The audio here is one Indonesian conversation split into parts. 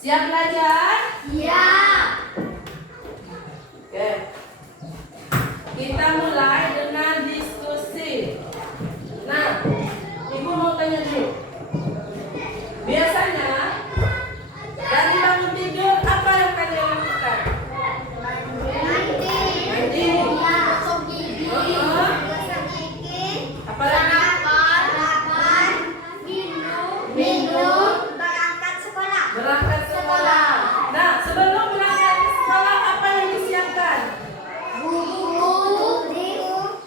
Siap belajar? Iya. Oke. Kita mulai dengan diskusi. Nah, Ibu mau tanya dulu. Biasanya dari bangun tidur apa yang kalian lakukan? Mandi. Mandi. Gosok gigi. Gosok gigi. Apalagi? Sarapan. Minum. Berangkat sekolah. Berangkat sekolah. Nah, sebelum berangkat ke sekolah apa yang disiapkan? Buku.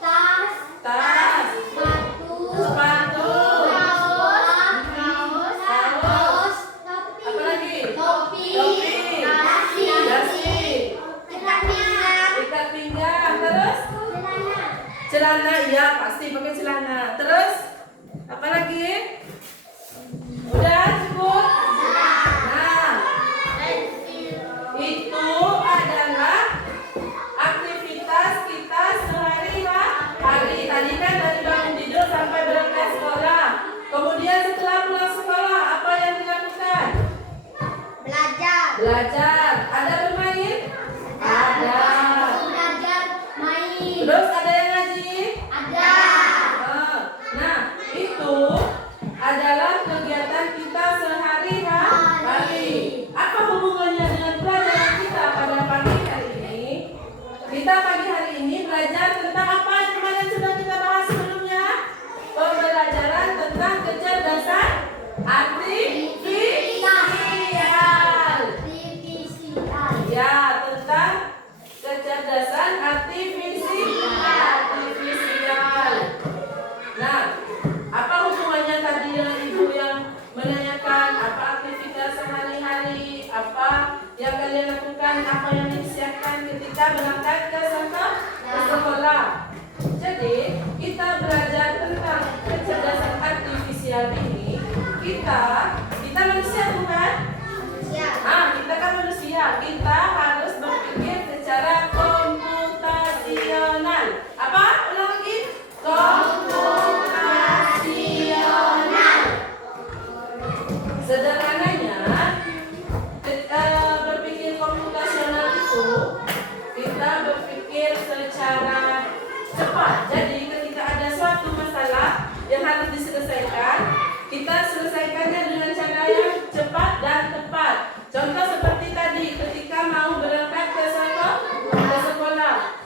Tas. Tas, sepatu, kaos, apalagi? Topi. Dasi, ikat pinggang, terus celana, iya pasti pakai celana. Terus apa lagi? Udah cukup? Nah, itu adalah aktivitas kita sehari-hari. Tadi kan dari bangun tidur sampai berangkat sekolah. Kemudian setelah pulang sekolah apa yang dilakukan? Belajar. Ada bermain? Ada. Terus ada yang ngaji? Nah, itu adalah kegiatan kita sehari-hari. Apa hubungannya dengan pelajaran kita pada pagi hari ini? Kita pagi hari ini belajar tentang apa yang kemarin sudah kita bahas sebelumnya? Pembelajaran tentang kecerdasan artifisial. Ya, tentang kecerdasan artifisial. Nah, apa hubungannya tadi dengan ibu yang menanyakan apa aktivitas sehari-hari, apa yang kalian lakukan, apa yang disiapkan ketika berangkat ke sekolah. Jadi, kita belajar tentang kecerdasan artifisial ini. Kita manusia bukan? Kita kan manusia. Kita harus berpikir secara komputasional. Apa? Ulang lagi. Komputasional. Sederhananya, berpikir komputasional itu kita berpikir secara cepat. Jadi ketika ada suatu masalah yang harus diselesaikan, kita selesaikannya dengan cara yang cepat dan tepat. Contoh seperti tadi, ketika mau berangkat ke sekolah.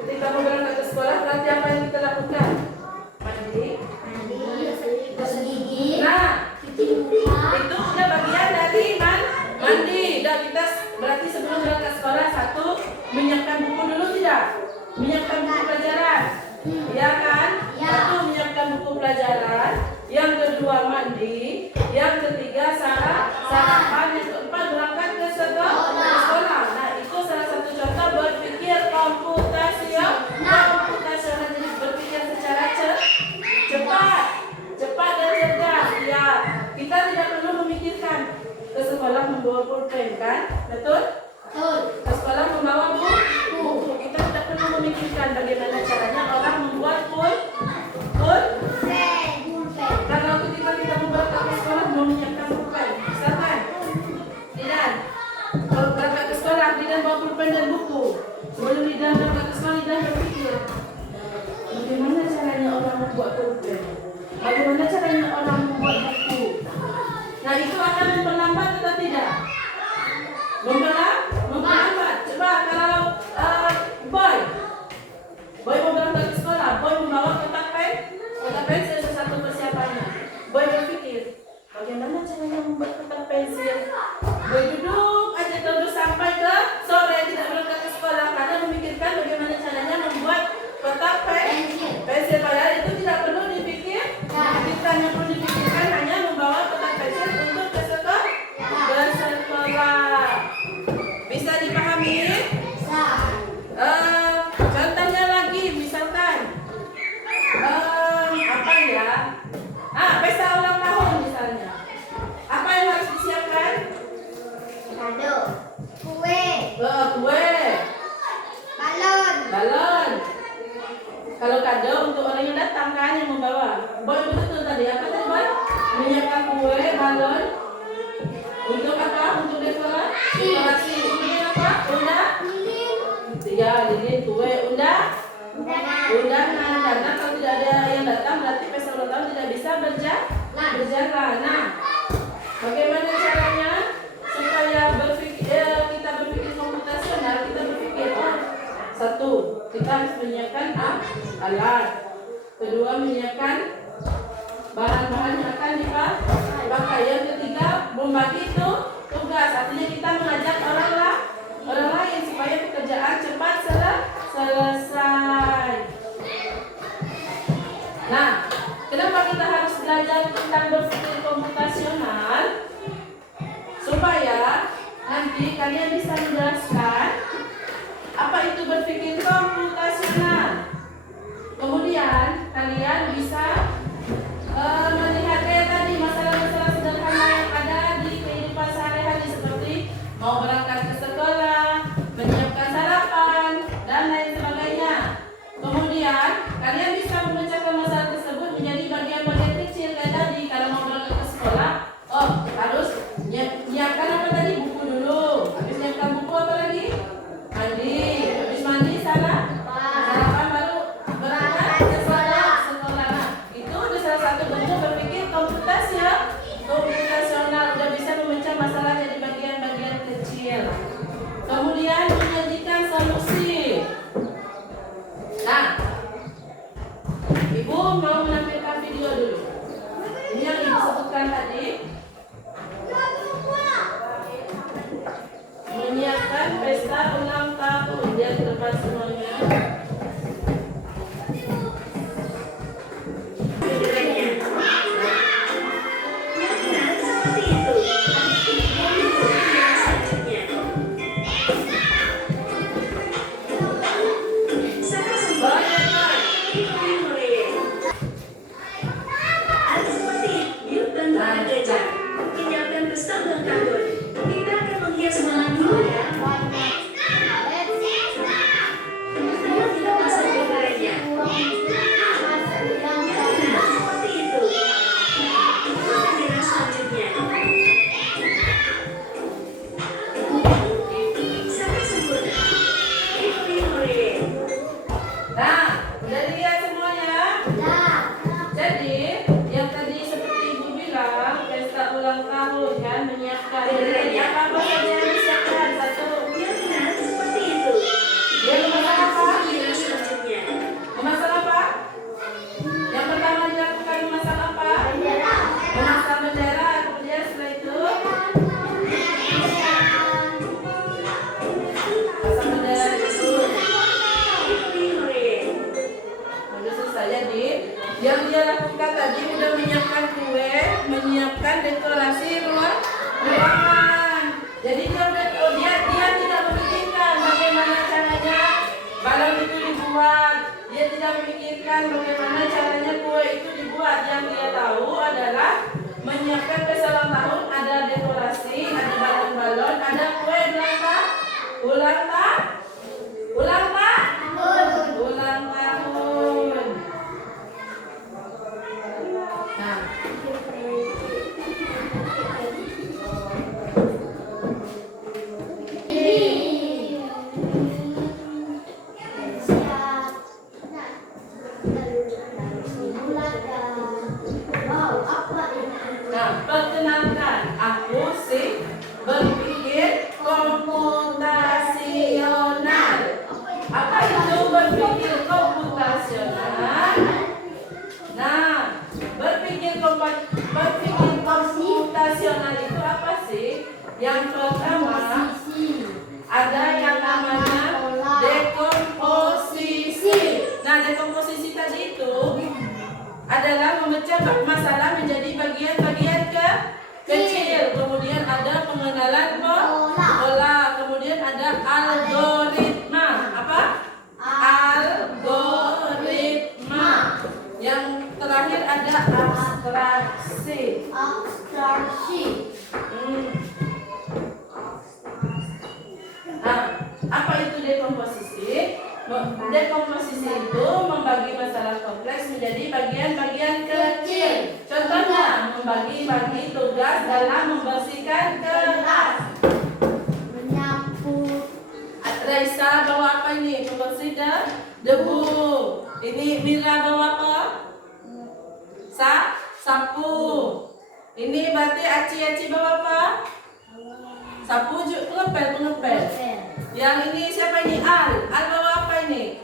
Ketika mau berangkat ke sekolah, berarti apa yang kita lakukan? Mandi. Nah, itu udah bagian dari mandi. Dan kita berarti sebelum berangkat sekolah, satu, menyiapkan buku dulu tidak? Menyiapkan buku pelajaran. Ya kan? Satu, menyiapkan buku pelajaran. Yang kedua, mandi. Yang ketiga, sarapan. Yang keempat, berangkat ke sekolah. Nah, itu salah satu contoh berpikir komputasional. Jadi berpikir secara cepat dan cerdas. Ya, kita tidak perlu memikirkan ke sekolah membawa pulpen, kan? Betul? Ke sekolah membawa buku. Kita tidak perlu memikirkan bagaimana caranya orang membuat pulpen. Kalau ketika kita berangkat ke sekolah mau menyiapkan pulpen, misalkan Didan, kalau berangkat ke sekolah Didan bawa pulpen dan buku. Sebelum Didan berangkat ke sekolah, Didan berpikir, bagaimana caranya orang membuat pulpen? Bagaimana caranya orang membuat buku? Nah, itu akan memperlambat atau tidak? Memperlambat. Coba kalau Boy mau berangkat ke sekolah, Boy membawa kotak pensil satu persiapannya. Boy berpikir, bagaimana caranya membuat kotak pensil? Boy duduk aja terus sampai ke sore tidak berangkat ke sekolah karena memikirkan bagaimana caranya membuat kotak pensil. Padahal itu tidak perlu dipikirkan, yang perlu dipikirkan hanya membawa kotak pensil untuk ke sekolah. Bisa dipahami? Contohnya lagi, misalkan apa ya? Pesta ulang tahun misalnya. Apa yang harus disiapkan? Kue. Balon. Kalau kado untuk orang yang datang kan yang membawa. Boy betul tadi apa tadi Boy? Menyiapkan kue, balon. Untuk apa? Untuk alat. Kedua, menyiapkan bahan-bahan yang akan dipakai. Yang ketiga, membagi itu tugas. Artinya kita mengajak orang lain supaya pekerjaan cepat selesai. Nah, kenapa kita harus belajar tentang berpikir komputasional? Supaya nanti kalian bisa menjelaskan apa itu berpikir komputasional. Kemudian kalian bisa melihat tadi masalah-masalah sederhana yang ada di kehidupan sehari-hari seperti mau berangkat ke sekolah, menyiapkan sarapan, dan lain sebagainya. Kemudian kalian bisa memecahkan masalah tersebut menjadi bagian-bagian kecil kayak tadi. Kalau mau berangkat ke sekolah, harus nyiapkan apa tadi? Buku dulu. Habis nyiapkan buku apa lagi? Mandi. Habis mandi sarapan baru berangkat ke sekolah. Nah, itu udah salah satu bentuk berpikir komputasional. Udah bisa memecah masalah jadi bagian-bagian kecil. Kemudian menyajikan solusi. Nah, Ibu mau menampilkan video dulu. Ini yang Ibu sebutkan tadi. Menyiapkan pesta ulang tahun. Dia di depan semuanya. Menyiapkan pesta ulang tahun. Kita akan menghias malam dulu ya. Sebelum kita pasang gambarannya. Seperti itu. Bendera selanjutnya. Sangat sempurna. Hore. Nah, udah dilihat semuanya? Jadi, yang tadi seperti Ibu bilang, pesta ulang tahun kan menyiapkan. Jadi apa saja yang disiapkan? Satu, Ya benar, seperti itu. dia memasak apa? Bendera selanjutnya. Memasak apa? Yang pertama dilakukan memasak apa? Memasak bendera. Kemudian setelah itu pasang bendera itu. Hore. Udah selesai. Jadi yang dia lakukan tadi udah menyiapkan kue, menyiapkan dekorasi ruangan. Jadi dia tidak memikirkan bagaimana caranya balon itu dibuat. Dia tidak memikirkan bagaimana caranya kue itu dibuat. Yang dia tahu adalah menyiapkan pesta ulang tahun, ada dekorasi, ada balon-balon, ada kue ulang tahun. Nah, perkenalkan, aku si berpikir komputasional. Apa itu berpikir komputasional? Nah, berpikir komputasional itu apa sih? Yang pertama, ada yang namanya dekomposisi. Nah, dekomposisi tadi itu adalah memecah masalah menjadi bagian-bagian kecil. Kemudian ada pengenalan pola. Kemudian ada algoritma. Apa? Algoritma. Yang terakhir ada abstraksi. Nah, apa itu dekomposisi? Dekomposisi itu membagi masalah kompleks menjadi bagian-bagian kecil. Contohnya, membagi-bagi tugas dalam membersihkan kelas. Raisa bawa apa ini? Pembersih debu. Ini Mira bawa apa? Sapu. Ini berarti Aci bawa apa? Sapu pengepel. Yang ini siapa ini? Al bawa apa ini?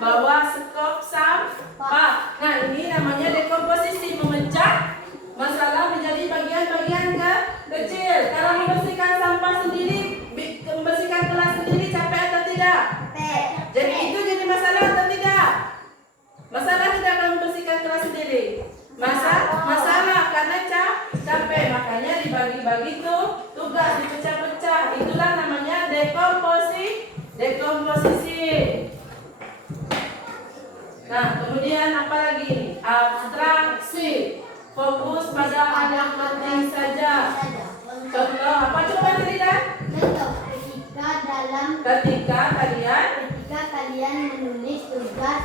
bawa sekop sampah. Nah, ini namanya dekomposisi, memecah masalah menjadi bagian-bagian kecil. Kalau membersihkan sampah sendiri, membersihkan kelas sendiri capek atau tidak? Jadi itu jadi masalah atau tidak? Masalah tidak kalau membersihkan kelas sendiri? Masalah karena capek, makanya dibagi-bagi tuh tugas, dipecah-pecah. Itulah namanya dekomposisi. Nah, kemudian apa lagi ini? Abstraksi. Fokus pada hal yang penting saja. Contoh apa coba cerita? Ketika kalian menulis tugas,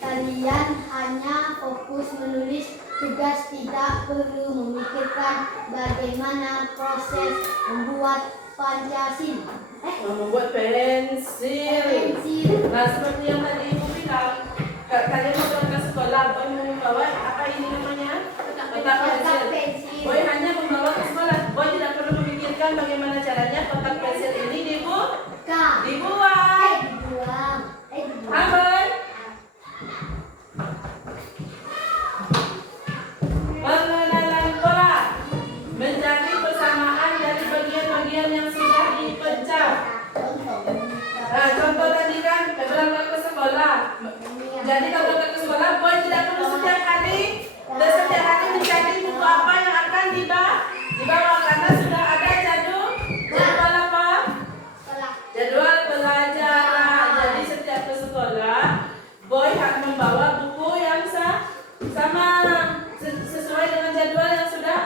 kalian hanya fokus menulis tugas, tidak perlu memikirkan bagaimana proses membuat pensil. Membuat pensil. Nah, seperti yang tadi Ibu bilang, kalian mau berangkat sekolah, boy mau membawa apa ini namanya? Kotak pensil. Boy hanya membawa ke sekolah. Boy tidak perlu memikirkan bagaimana caranya kotak pensil ini dibuang. Boy. Pengenalan pola menjadi persamaan dari bagian-bagian yang sudah dipecah. Nah, contoh tadi kan berangkat ke sekolah. Jadi kalau berangkat ke sekolah, boy tidak perlu setiap hari mencari buku apa yang akan dibawa karena sudah ada jadwal apa? Jadwal pelajaran. Jadi setiap ke sekolah, boy harus membawa buku yang sama sesuai dengan jadwal yang sudah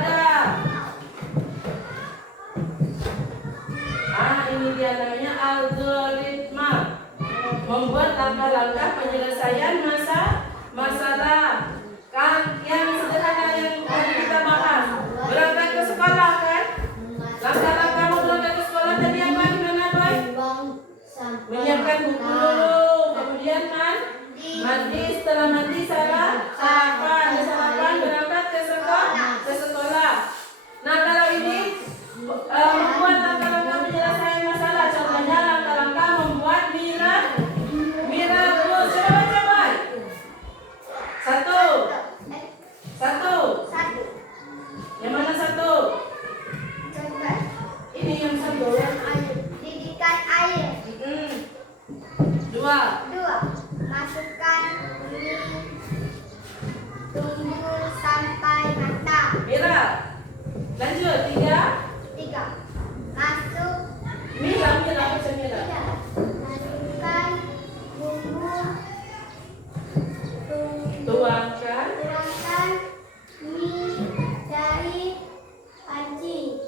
ada. Ini dia namanya algoritma. Membuat langkah-langkah penyelesaian masalah. Kan yang sederhana yang tadi kita bahas. Berangkat ke sekolah kan? Langkah-langkah mau berangkat ke sekolah tadi apa? Gimana, Boy? Menyiapkan buku dulu, kemudian mandi, setelah mandi sarapan berangkat ke sekolah. Nah, kalau ini membuat langkah-langkah penyelesaian masalah, contohnya langkah-langkah membuat mirabus. Coba baca, Boy. Satu. Yang mana satu? Ini yang satu. Didikan air. Dua. Masukkan mie, tunggu sampai matang. Merah. Lanjut. Tiga. Masuk. Merah baca merah. Masukkan bumbu, Tuangkan mie dari panci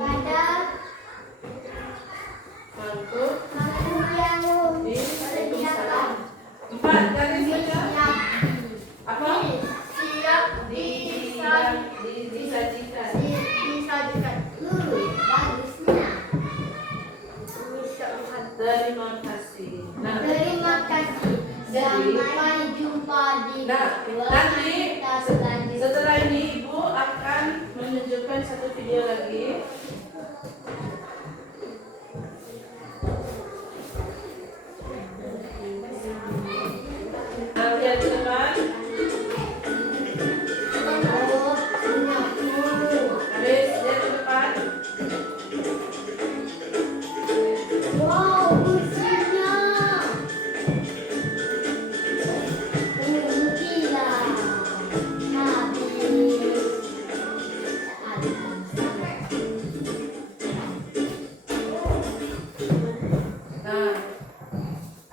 pada mangkuk mangkuk yang disediakan. 4 garis baca. Apa? Siap Disajikan. Bagusnya. Terima kasih. Nah, Terima kasih. Sampai jumpa di nanti kita selanjutnya. setelah ini Ibu akan menunjukkan satu video lagi. Nah, lihat di depan. Habis, lihat di depan. Wow, kursinya. Gila. Nah,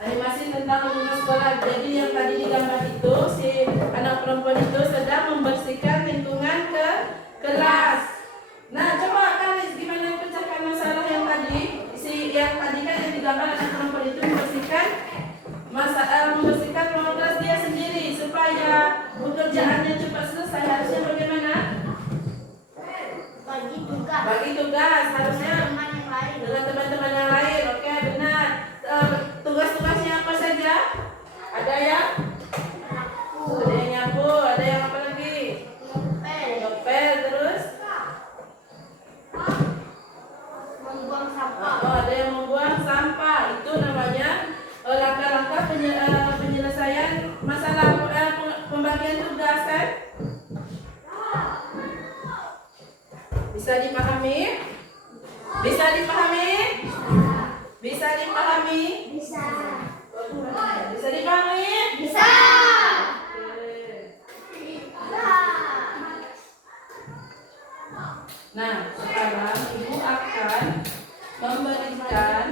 animasi tentang lingkungan sekolah. Jadi yang tadi digambar itu, si anak perempuan itu sedang membersihkan lingkungan ke kelas. Nah, coba Kalis, gimana pecahkan masalah yang tadi? Yang tadi kan yang digambar anak perempuan itu membersihkan ruang kelas dia sendiri supaya pekerjaannya cepat selesai. Harusnya bagaimana? Bisa dipahami? Bisa dipahami? Bisa dipahami? Bisa. Bisa dipahami? Bisa. Nah, sekarang ibu akan memberikan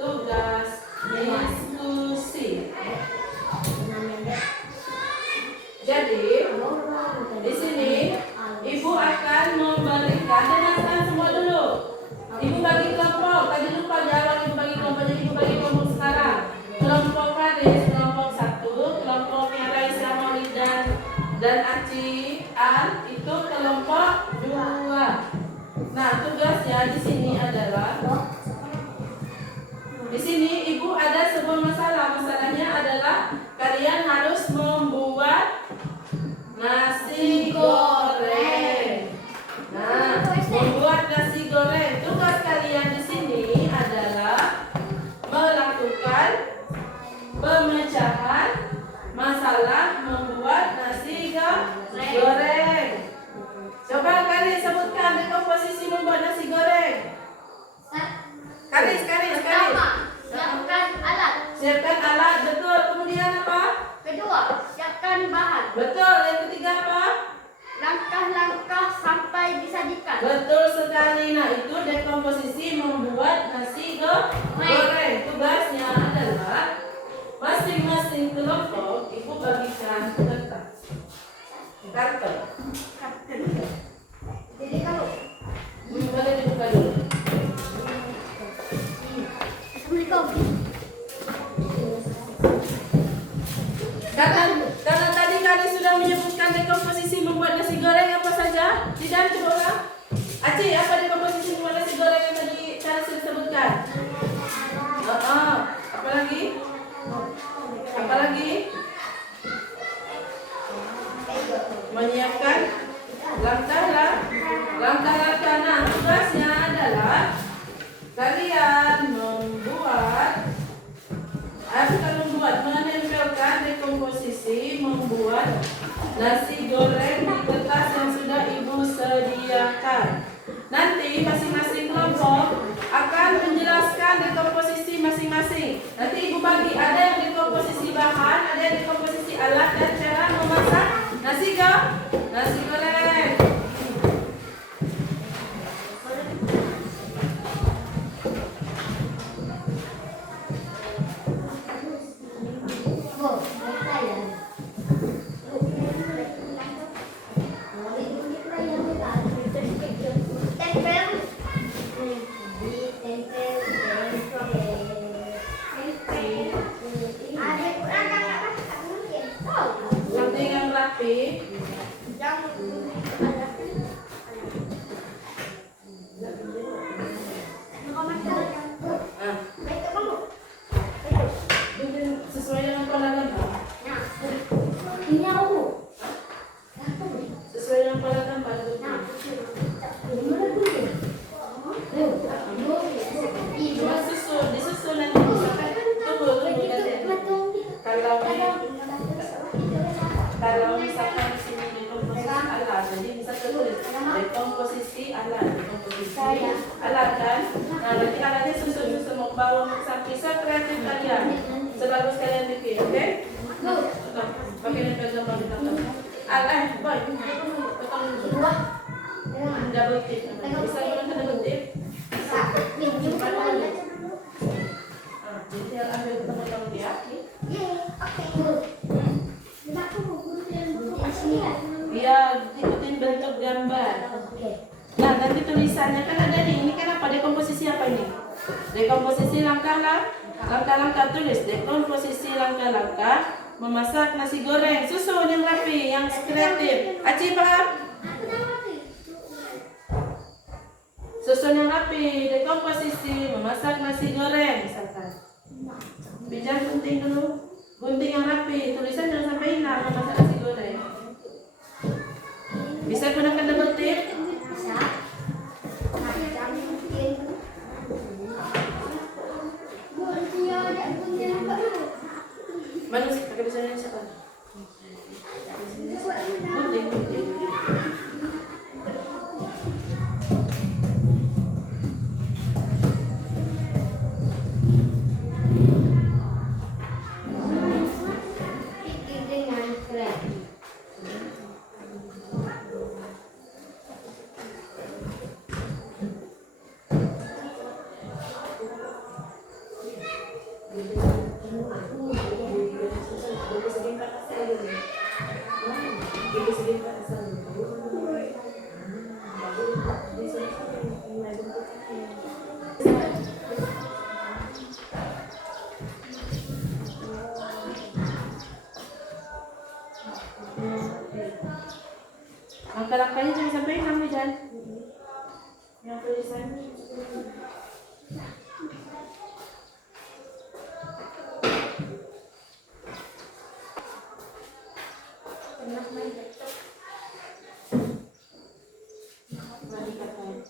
tugas diskusi. Jadi, di sini ibu akan memberikan, dengarkan semua dulu. Ibu bagi kelompok, tadi lupa di awal ibu bagi kelompok, jadi ibu bagi kelompok sekarang. Kelompok Faris, kelompok 1, kelompoknya Raisa, Maulid dan Aci An itu kelompok 2. Nah, tugasnya di sini adalah, di sini ibu ada sebuah masalah. Masalahnya adalah kalian harus membuat nasi goreng. Nah, membuat nasi goreng. Tugas kalian di sini adalah melakukan pemecahan masalah membuat nasi goreng. Coba kalian sebutkan dekomposisi membuat nasi goreng. Karis. Pertama, siapkan alat. Siapkan alat, betul. Kemudian apa? Kedua, siapkan bahan. Betul. Yang ketiga apa? Langkah-langkah sampai disajikan. Betul sekali. Nah, itu dekomposisi membuat nasi goreng. Tugasnya adalah masing-masing kelompok ibu bagikan kertas. Karton. Jadi kalau Boleh dibuka dulu. Karena tadi kali sudah menyebutkan dekomposisi membuat nasi goreng apa saja? Tidak coba. Aci, apa dekomposisi membuat nasi goreng yang tadi kali sudah sebutkan? Apa lagi? Apa lagi? Menyiapkan langkah-langkah. Nah, tugasnya adalah kalian menempelkan dekomposisi membuat nasi goreng di kertas yang sudah ibu sediakan. Nanti masing-masing kelompok akan menjelaskan dekomposisi masing-masing. Nanti ibu bagi, ada yang dekomposisi bahan, ada yang dekomposisi alat dan cara memasak nasi goreng. Something yang rapi. Sesuai dengan pola gambar. Sesuai dengan pola gambar. Disusun nanti misalkan tunggu kalau misalkan di sini dekomposisi alat, jadi bisa tertulis dekomposisi alat kan. Nah, nanti alatnya susun mau bawa sampai sekreatif kalian, sebagus kalian bikin, oke? Pakai nempel gambar di belakang. Alat, boy, double tip. Bisa gunakan double tip? Jadi ambil teman-teman dia. Dia ikutin bentuk gambar. Nah, nanti tulisannya kan ada nih. Ini kan apa? Dekomposisi apa ini? Dekomposisi langkah-langkah, tulis dekomposisi langkah-langkah memasak nasi goreng. Susun yang rapi, yang kreatif. Aci paham? Susun yang rapi, dekomposisi memasak nasi goreng misalkan. Bicara gunting dulu. Gunting yang rapi, tulisan jangan sampai hilang, memasak nasi goreng. Bisa gunakan double tip? Bisa. Mana sih pakai bahasa Indonesia kan? Gunting. sini sampai 6 nih, Dan. Yang tulisan. Pernah main laptop. Mari katanya.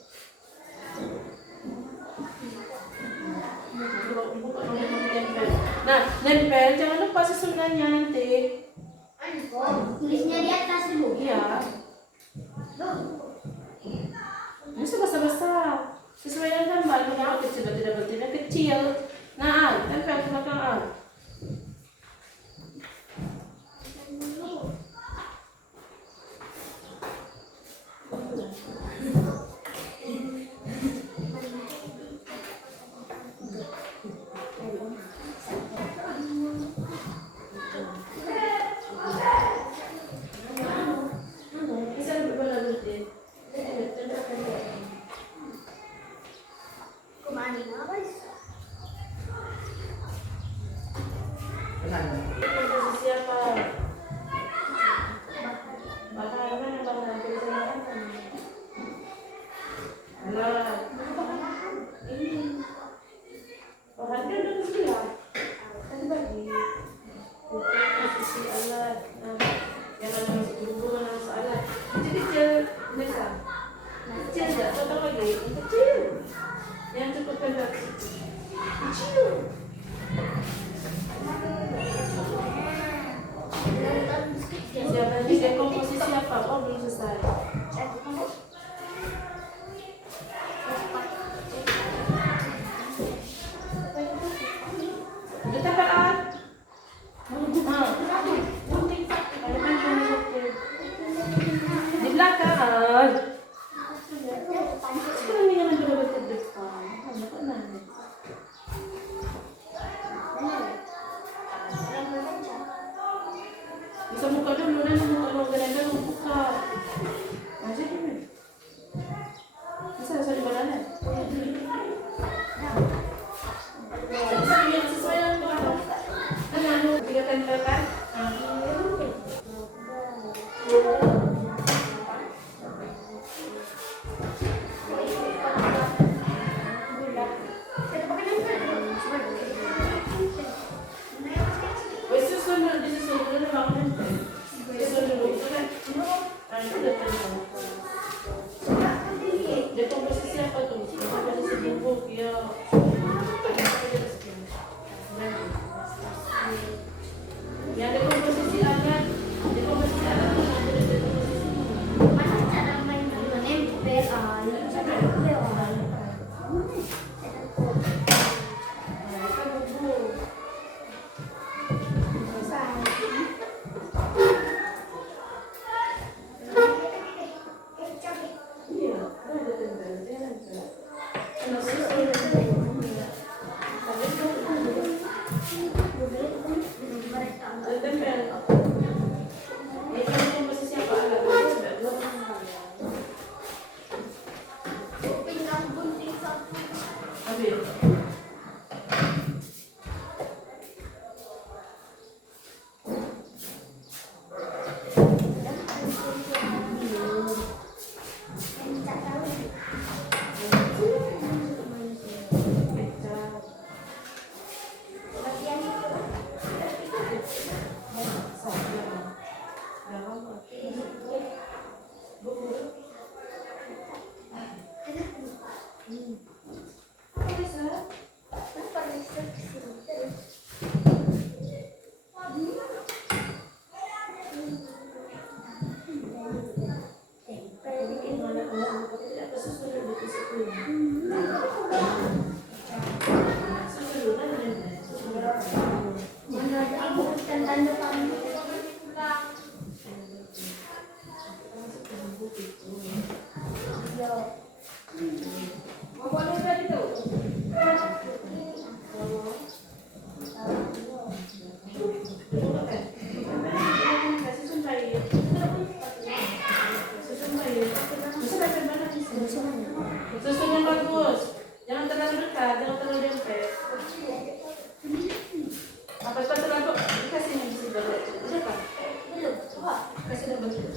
Nah, nempel jangan lupa susunannya nanti. Tulisnya di atas dulu. Iya. Ini besar-besar. Sesuai dengan gambar. Kalau kecil tidak berarti kecil. Nah, tempel ke belakang. Bisa berbelah berarti. Kemana guys? Komposisi apa? Bahan mana bahan tulisannya apa? Alat. Ini. Bahan kan udah sebelah. Kan bagi. Komposisi alat. Nah, yang ada masuk berhubungan dengan alat. Kecil-kecil biasa. Kecil enggak? Contoh lagi. Yang kecil. Yang cukup pendek. Kecil. Siapa lagi komposisi apa? Oh, belum selesai. Udah tempelan? Di belakang. Sekarang ini yang benar-benar ke depan. Bisa buka dulu, dan buka dulu, buka. Aja ini. Bisa di badannya. Bisa lihat sesuai dengan belakang. Dengan tiga tempelkan. Susun dulu bangun. Susun dulu itu kan. Nah, itu udah terlihat. Dia komposisi apa tuh? Komposisi bubuk ya. Ya ada komposisi alat. Ada komposisi alat. Mana cara main menempel? Susun yang bagus. Jangan terlalu dekat, jangan terlalu dempet. Apa terlalu kasih yang sudah. Udah kan? Belum. Kasih yang bagus.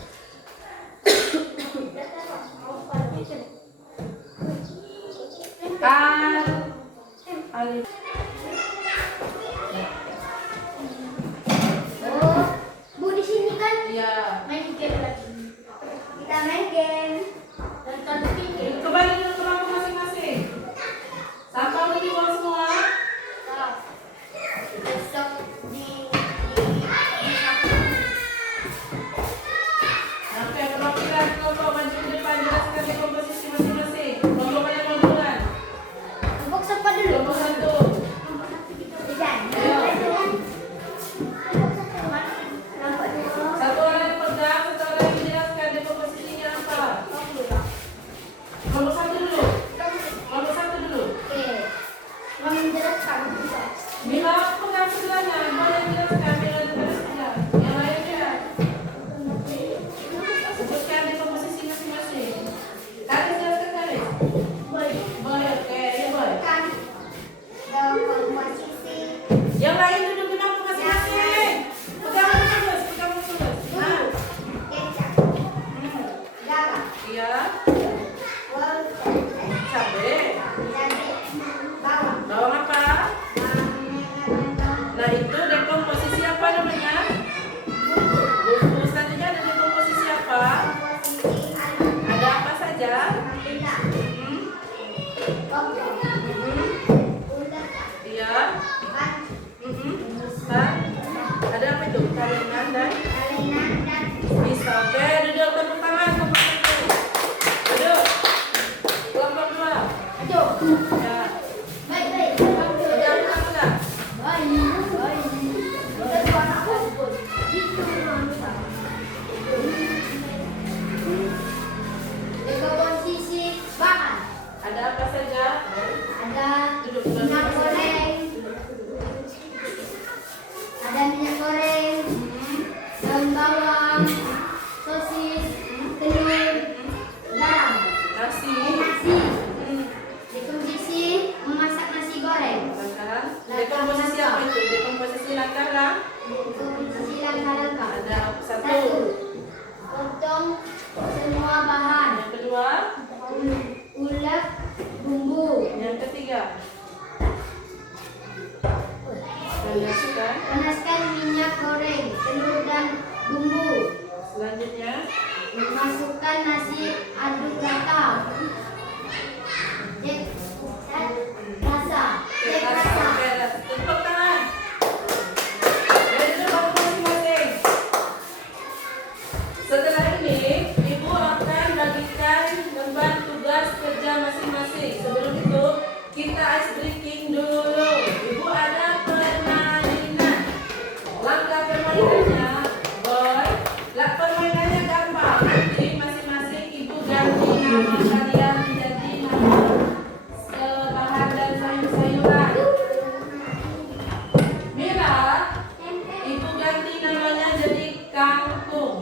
Boy. Boy, oke, ya boy. Kan dalam posisi Yang lain duduk di bangku masing-masing. Pegang terus, pegang terus. Nah, kecap, garam, iya, wortel, cabai. cabai, bawang, Bawang apa? merah, Nah, itu dekomposisi apa namanya? Bumbu. Selanjutnya ada dekomposisi apa? posisi air, Ada apa saja? gula, Hmm, bawang, gula, iya. ban, Kan? Ada apa itu? Kalengan dan kalengan dan bisa. Oke, duduk tepuk tangan sama aku. Duduk. Kelompok dua. aduh. Ya. Baik, baik. Ada apa enggak? Dekomposisi bahan Ada apa saja? ada Duduk. minyak goreng, ada minyak goreng, daun bawang, sosis, telur, garam, Nasi. nasi. Hmm. Dekomposisi memasak nasi goreng. Sekarang dekomposisi apa itu? Dekomposisi langkah. Dekomposisi langkah-langkah. Ada Satu, satu. potong semua bahan. Yang kedua. Ulek bumbu. Yang ketiga. Panaskan. Panaskan minyak goreng, telur dan bumbu. Selanjutnya. Masukkan nasi, aduk rata. Cek rasa. Cek rasa. Oke, tepuk tangan. Jadi duduk bangku masing-masing. Setelah ini, ibu akan bagikan lembar tugas kerja masing-masing. Sebelum itu, kita ice breaking dulu. Ibu ada permainan. Langkah permainannya, boy. Permainannya gampang. Jadi masing-masing ibu ganti nama kalian menjadi nama bahan dan sayur-sayuran. Mira, ibu ganti namanya jadi kangkung.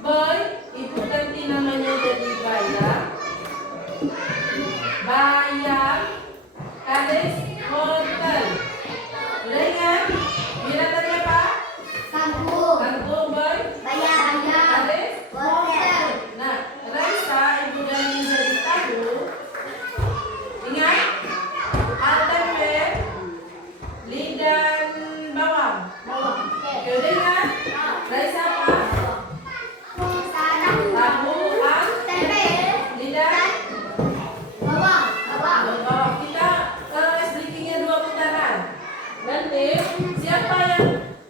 Boy, ibu ganti namanya jadi bayam. Bayam, Kades, wortel. Udah ingat? Mira tadi apa? Kangkung. Kangkung, boy. Bayam. Kades. Wortel. Nah, Raisa ibu ganti jadi tahu. Ingat? Tempe, lidah bawang. Bawang. Oke. Oke, udah ingat? Raisa apa? Sarang. Tahu, Tempe. lidah Bawang. Bawang. bawang. Kita ice breakingnya 2 putaran. Nanti siapa yang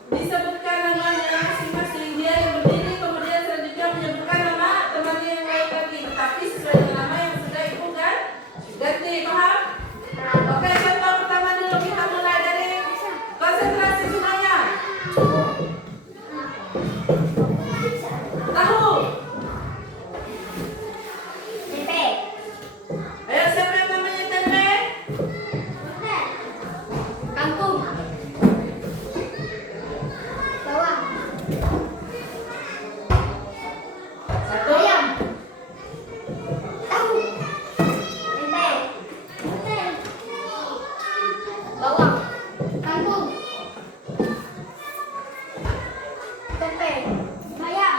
disebutkan namanya masing-masing dia yang berdiri, kemudian selanjutnya menyebutkan nama temannya yang lain lagi. Tapi sesuai dengan nama yang sudah ibu kan ganti, paham? Oke, contoh pertama dulu kita mulai dari konsentrasi semuanya. Tahu. Tempe. Ayo siapa yang namanya tempe? Kangkung. Bawang. Satu. Ayam. Tahu. Tempe. Bawang. Kangkung. Tempe. Ayam.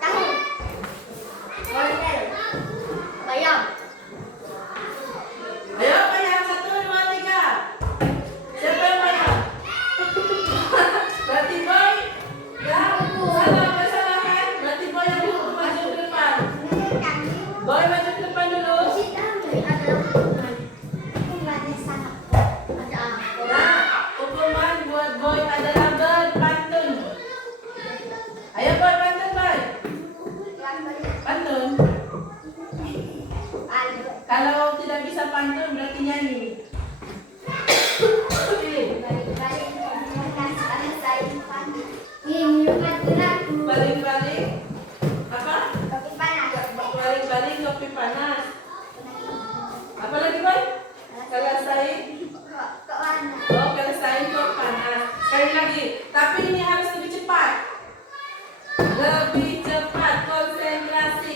Tahu. Wortel. Bayam. Ayo bayam 1, 2, 3. Siapa yang bayam? Berarti boy. Ya, salah kan? Berarti boy yang dulu maju ke depan. Boy maju ke depan dulu. Nah, hukuman buat boy adalah berpantun. Ayo boy pantun boy. Pantun. Kalau tidak bisa pantun berarti nyanyi. Baling-baling apa? Baling-baling kopi panas. Apa lagi boy? Kelesain. Oh, kelesain kok panas. Sekali lagi. Tapi ini harus lebih cepat. Lebih cepat konsentrasi.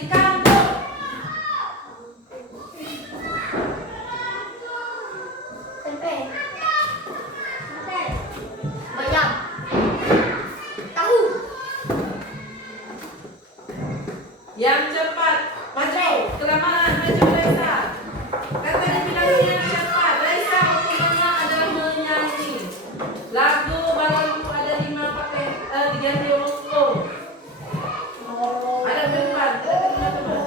Yang cepat. Maju. Kelamaan. Maju Raisa. Kata dibilangnya yang cepat. Raisa hukumannya adalah menyanyi. Lagu baru ada 5 pakai diganti waktu. Ada berempat. Ada teman-teman.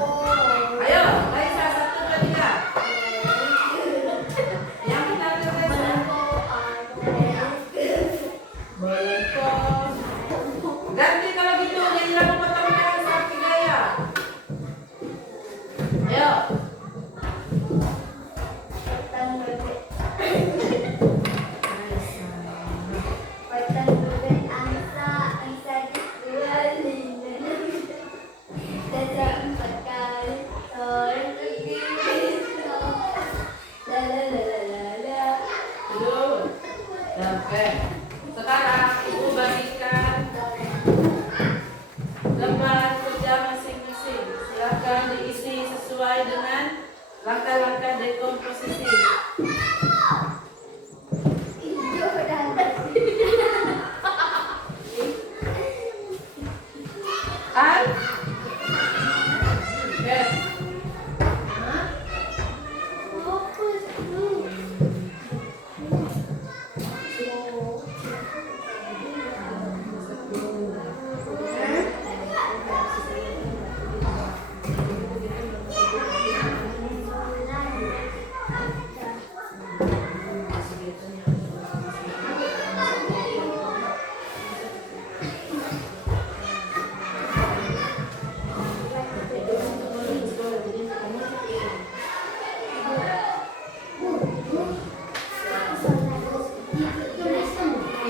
Ayo, Raisa 1, 2, 3. Yang benar Raisa. Berkos. Ganti kalau gitu nyanyi lagu potong-potong sapi gaya. Ayo. Duduk. Oke. Sekarang ibu bagikan lembar kerja masing-masing. Silakan diisi sesuai dengan langkah-langkah dekomposisi. An? Oke.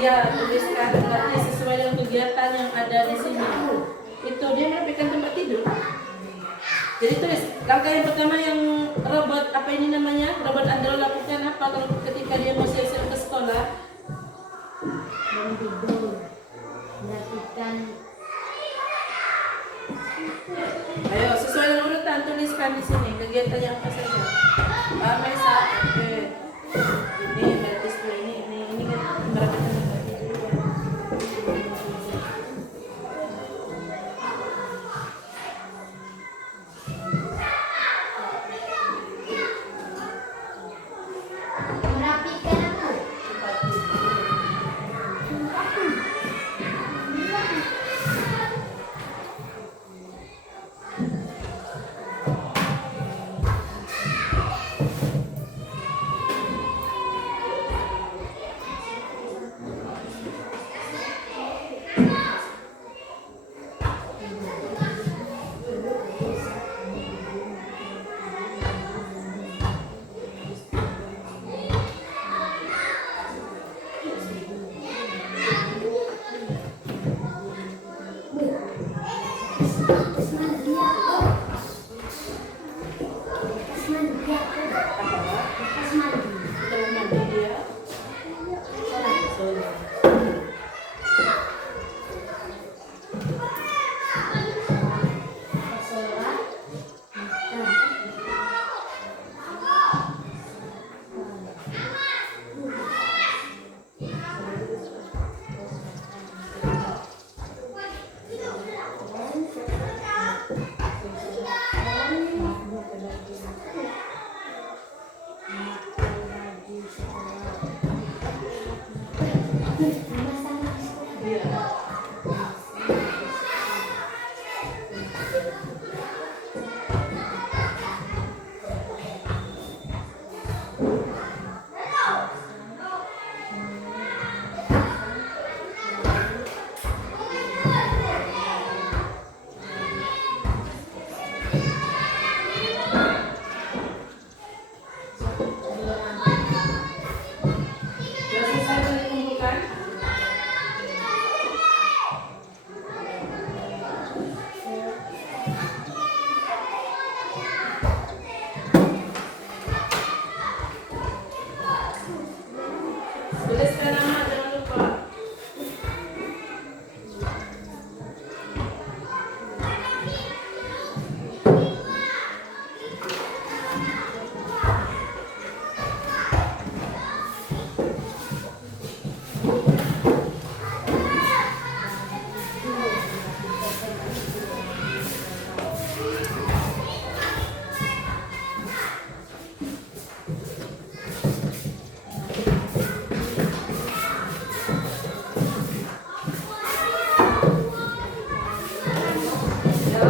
Iya, tuliskan tempatnya sesuai dengan kegiatan yang ada di sini. Itu dia merapikan tempat tidur. Jadi tulis langkah yang pertama yang robot apa ini namanya? Robot Android lakukan apa kalau ketika dia mau siap-siap ke sekolah? Bangun tidur, melakukan Ayo sesuai dengan urutan tuliskan di sini kegiatan yang apa saja. Mesa, oke. Ini berarti ini kan merapikan tempat tidur. merapikan apa? Tempat tidur.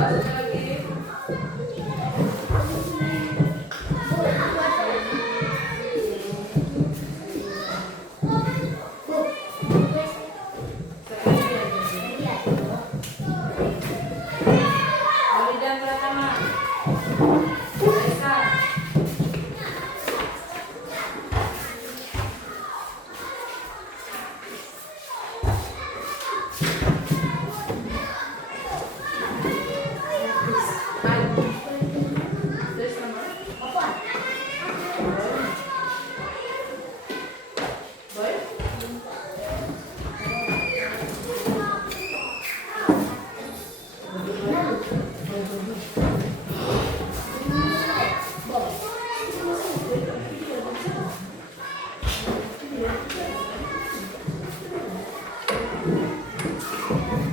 Satu lagi. Maulidan Pratama. Raisa. Terus nama? Boy?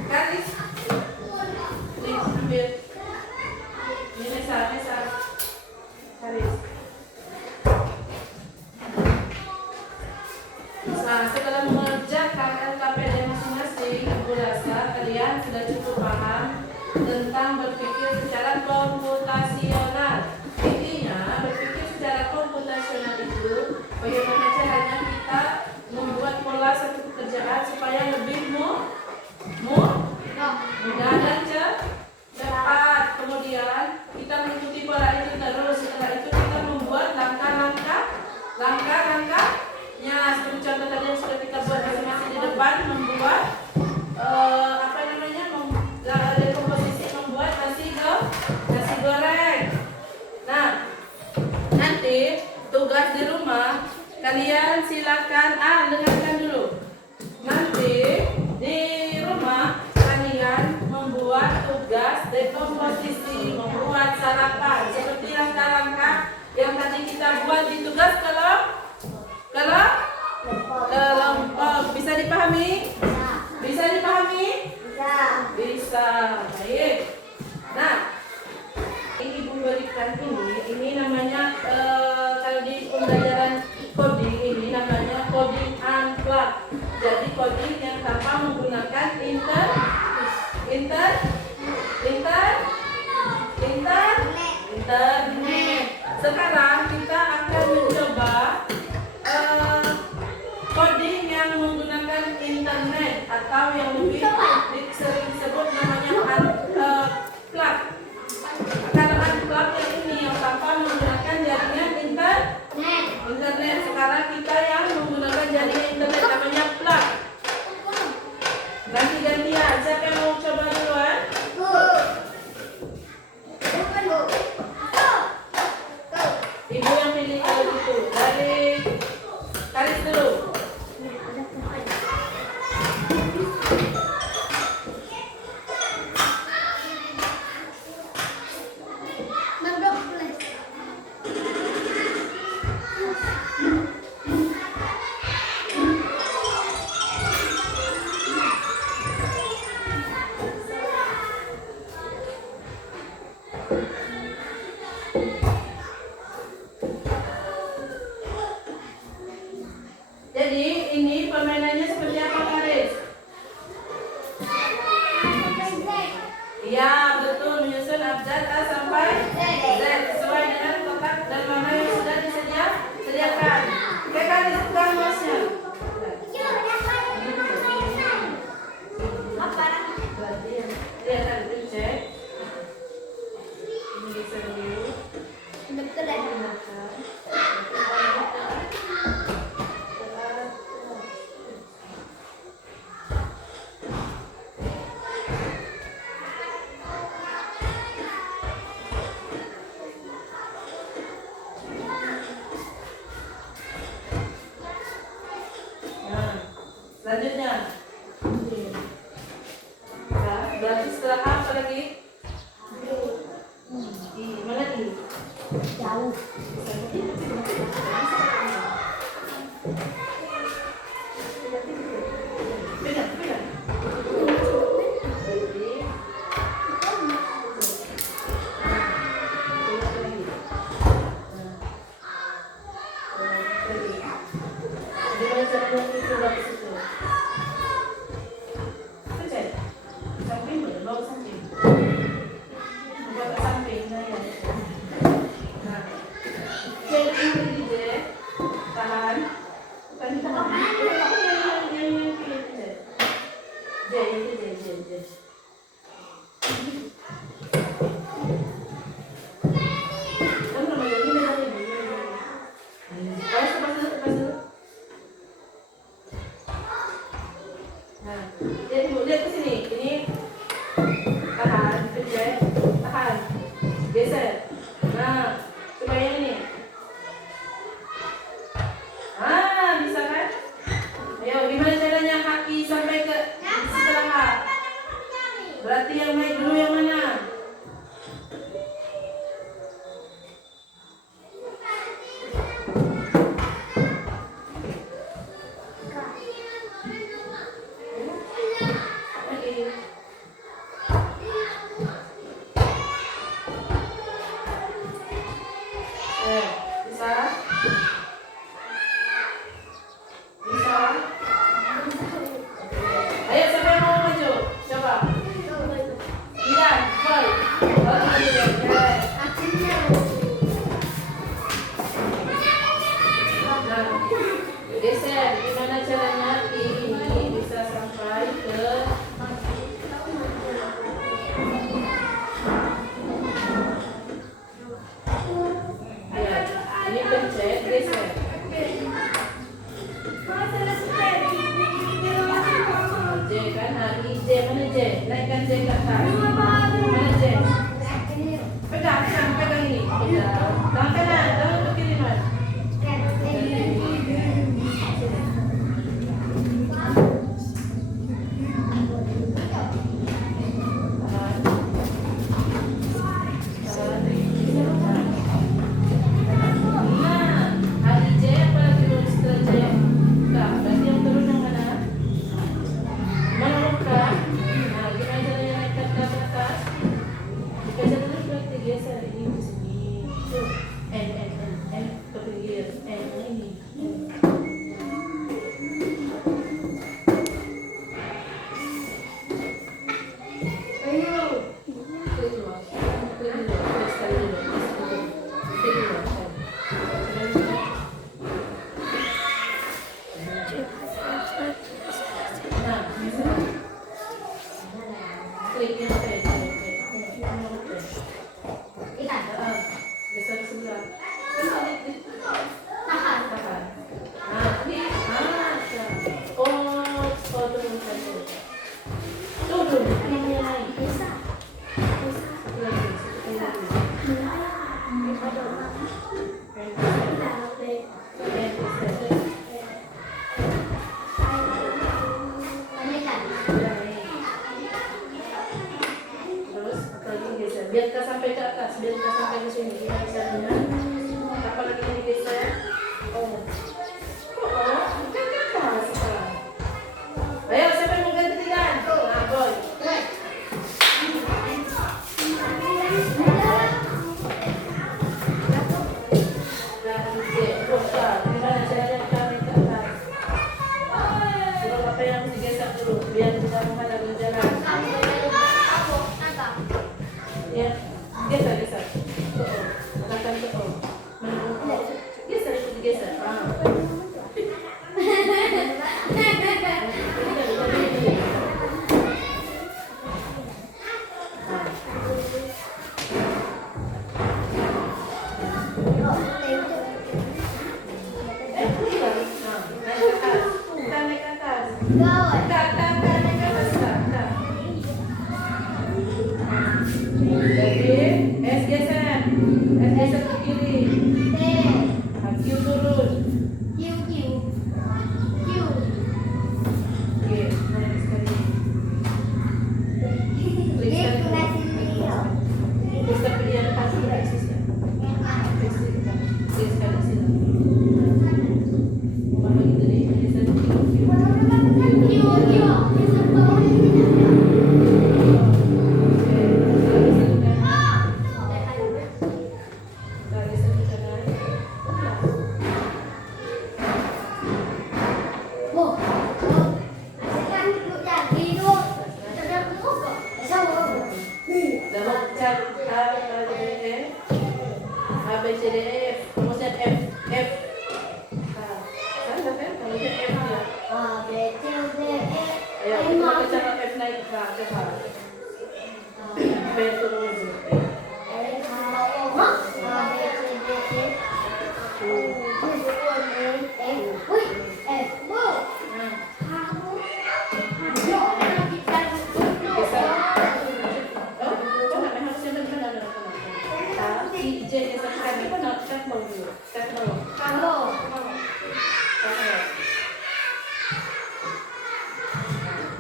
Karis. Nih, ambil. Ini Nesa. Karis. Nah, setelah mengerjakan LKPD masing-masing, aku rasa kalian sudah cukup paham tentang berpikir secara komputasional. Intinya, berpikir secara komputasional itu bagaimana caranya kita membuat pola satu pekerjaan supaya lebih mudah dan cepat. Kemudian kita mengikuti pola itu terus. Setelah itu kita membuat langkah-langkahnya. Seperti contoh tadi yang sudah kita buat masing-masing di depan, membuat dekomposisi, membuat nasi goreng. Nah, nanti tugas di rumah kalian silakan dengarkan dulu. Nanti di rumah kalian membuat tugas dekomposisi, membuat sarapan seperti langkah-langkah yang tadi kita buat di tugas kelompok. Bisa dipahami? Bisa dipahami? Bisa. Baik. Nah, ini Ibu berikan ini namanya kalau di pembelajaran coding ini namanya coding unplug. Jadi coding yang tanpa menggunakan internet. Sekarang kita akan mencoba coding yang menggunakan internet atau yang lebih sering disebut namanya unplug. Karena unplug yang ini yang tanpa menggunakan jaringan internet. Sekarang kita yang menggunakan jaringan internet namanya plug. Ganti-gantian. Siapa yang mau coba duluan? Ibu yang pilih kalau gitu. Dari Karis dulu. Jadi ini permainannya seperti apa, Karis? Iya, betul, menyusun abjad A sampai Z sesuai dengan kotak dan mana yang sudah disediakan. Oke, Karis, pegang masnya. Iya, tadi cek. Ini bisa dulu. Selanjutnya, nah, berarti setelah A apa lagi? I, mana I? Jauh. Pegang. Gimana caranya itu dari situ? Terus apa lagi geser? Biar kita sampai ke atas, biar kita sampai ke sini. Gimana caranya? Apa lagi yang digeser? Oh, bukan ke atas sekarang. Ayo, siapa yang mau ganti tangan? Nah, boy. Nah, buka. Gimana caranya kita naik ke atas? Suruh apa yang harus digeser dulu, biar kita menghadapi jalan. Ya, geser. Akan ke O. Geser itu digeser. Naik ke atas. Tak, naik ke atas. Tak. Jadi, S geser. S geser ke kiri. Q turun. Oke, naik sekali. Terus tapi dia lepas dulu eksisnya. Geser sekali sini. Apa lagi tadi? Geser ke Q. A, B, C, D, E, F. Rumusnya F. Sana kan? Rumusnya F dia. Ayo, kita baca cara F naik ke atas. B turun. J geser ke kanan. Step dulu.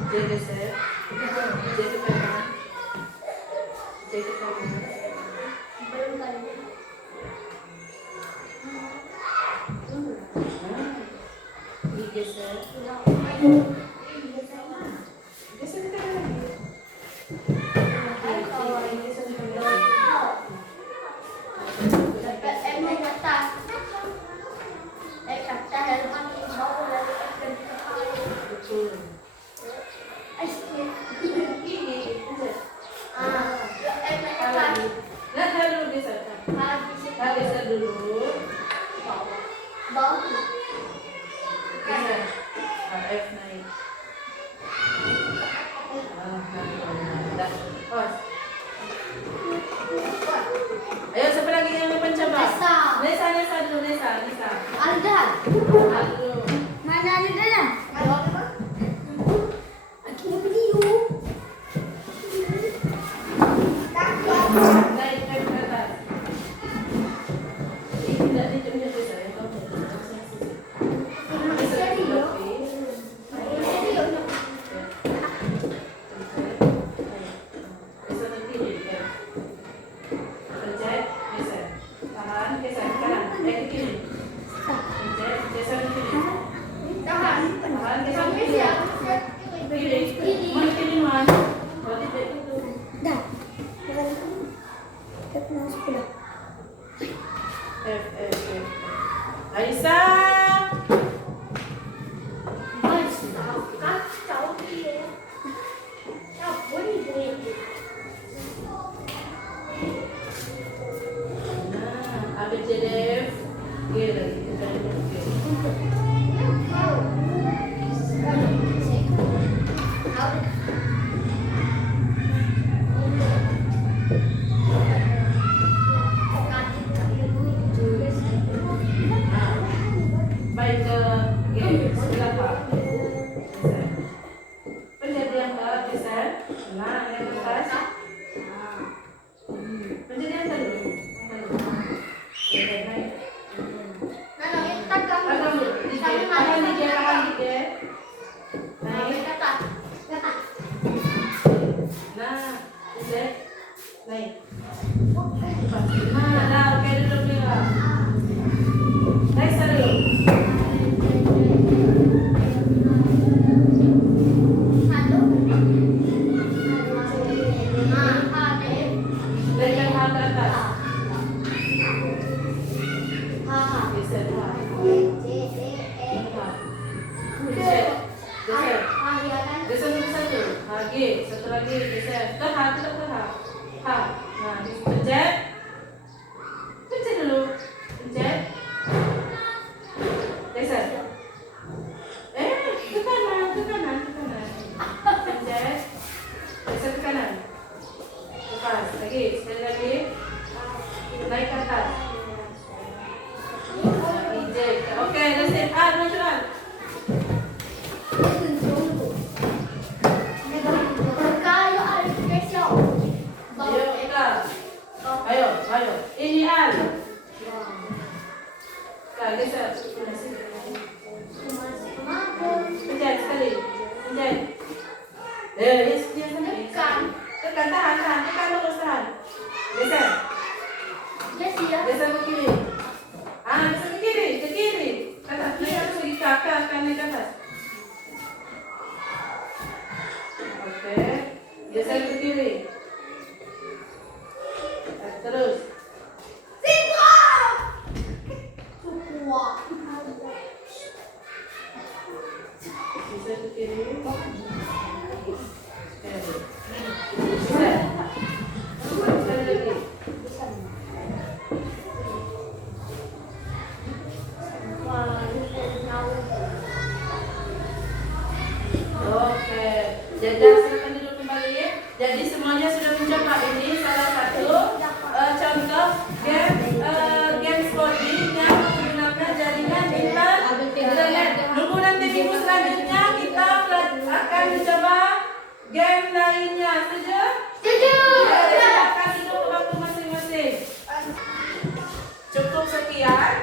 J geser. J ke kanan. I geser. Geser ke kanan lagi. Betul. Nah, dulu geser. Geser dulu. Geser. F naik. Dah. Ayo, siapa lagi yang mau mencoba? Nesa dulu, Nesa. Aldo. Mana ada dalam? Naik ke atas. Ini tidak ditunjuk saya. Aisyah. Nah, ABCDF. G lagi. Baik ke G. Sebelah Pak. Pencet yang ke geser. Nah, yang ke atas. Pencet yang tadi. Naik. Nah, oke duduk Mila. Naik dulu. Naikkan hal ke atas. Geser hal. Geser. Geser. Geser satu. Lagi, satu lagi geser. Ke H, kita ke H. H. Nah, pencet. Pencet dulu. Pencet. Geser. Ke kanan, ke kanan, ke kanan. Pencet. Geser ke kanan. Lepas. Lagi, sekali lagi. Naik ke atas. Eject. Oke, that's it. Natural. Ayo kita. Ayo. Ini Al. Nah, geser. Pencet sekali. Pencet. Yes, tekan. Tekan, tahan. Tekan terus, tahan. Geser. Geser ke kiri. Geser ke kiri. Ke atas. Naik atas lagi ke atas. Naik ke atas. Oke. Geser ke kiri. Terus. Geser ke kiri. Geser. Sekali lagi. Oke. Jadi silakan duduk kembali. Jadi semuanya sudah mencoba ini salah satu contoh game sporting yang menggunakan jaringan internet. Nunggu nanti minggu selanjutnya kita akan mencoba game lainnya. Setuju? Silakan duduk ke waktu masing-masing. Cukup sekian.